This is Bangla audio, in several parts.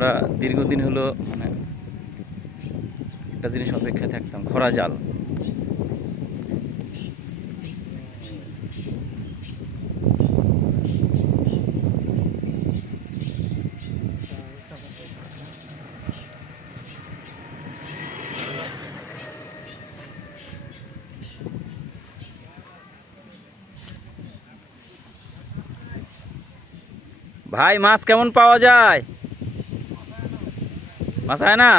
আমরা দীর্ঘদিন হলো মানে একটা জিনিস অপেক্ষায় থাকতাম, খরা জাল। ভাই মাছ কেমন পাওয়া যায়? মাছ হয় না?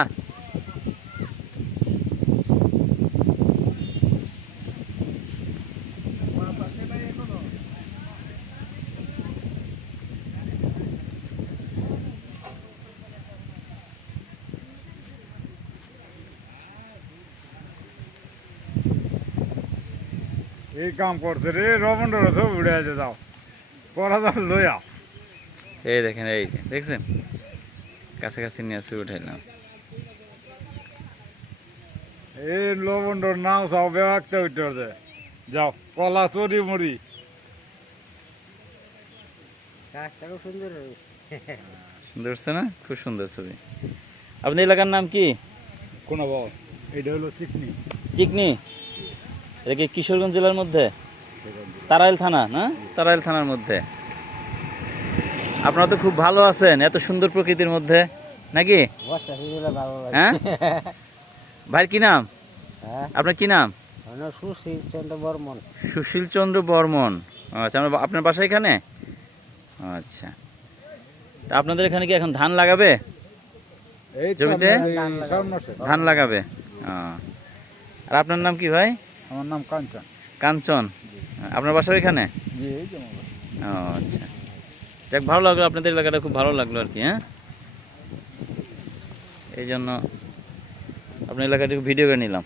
এই কাম করছে রে রমন্ডর সব উড়ে আছে, যাও পরা যাও লইয়া। এই দেখেন, এই যে দেখছেন, কাছাকাছি নিয়ে আসে উঠাইলাম। এই লবন্ডর নাও সব বেবাকতে উঠে যাও, কলা চড়ি মুড়ি। সুন্দর হচ্ছে না? খুব সুন্দর ছবি। আপনাদের এলাকার নাম কি? কোন বাবা, এইটা হলো চিকনি। চিকনি? এটা কি কিশোরগঞ্জ জেলার মধ্যে? তারাইল থানা না? তারাইল থানার মধ্যে। আপনারা তো খুব ভালো আছেন এত সুন্দর প্রকৃতির মধ্যে, নাকি? হ্যাঁ ভাই, কি নাম আপনার? কি নাম? সুশীল চন্দ্র বর্মন। সুশীল চন্দ্র বর্মন। আচ্ছা, আপনার বাসা এখানে? আচ্ছা, তা আপনাদের এখানে কি এখন ধান লাগাবে? এই জমিতে ধান লাগাবে। আর আপনার নাম কি ভাই? আমার নাম কাঞ্চন। কাঞ্চন। আপনার বাসা এখানে? ও আচ্ছা, দেখ ভালো লাগলো, আপনাদের এলাকাটা খুব ভালো লাগলো আর কি। হ্যাঁ, এই জন্য আপনার এলাকাটিকে ভিডিও করে নিলাম।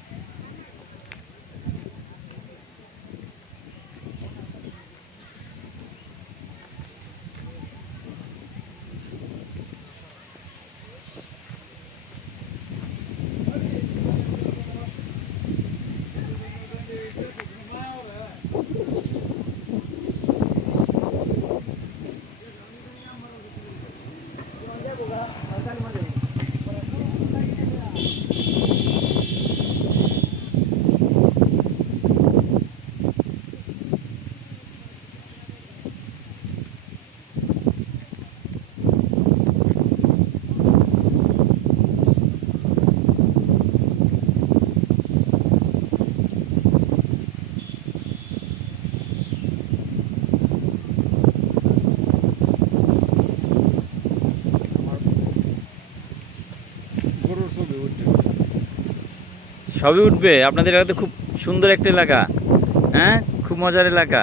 গরুর ছবি উঠে সবই উঠবে। আপনাদের এলাকাতে খুব সুন্দর একটা এলাকা, হ্যাঁ, খুব মজার এলাকা,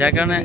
যার কারণে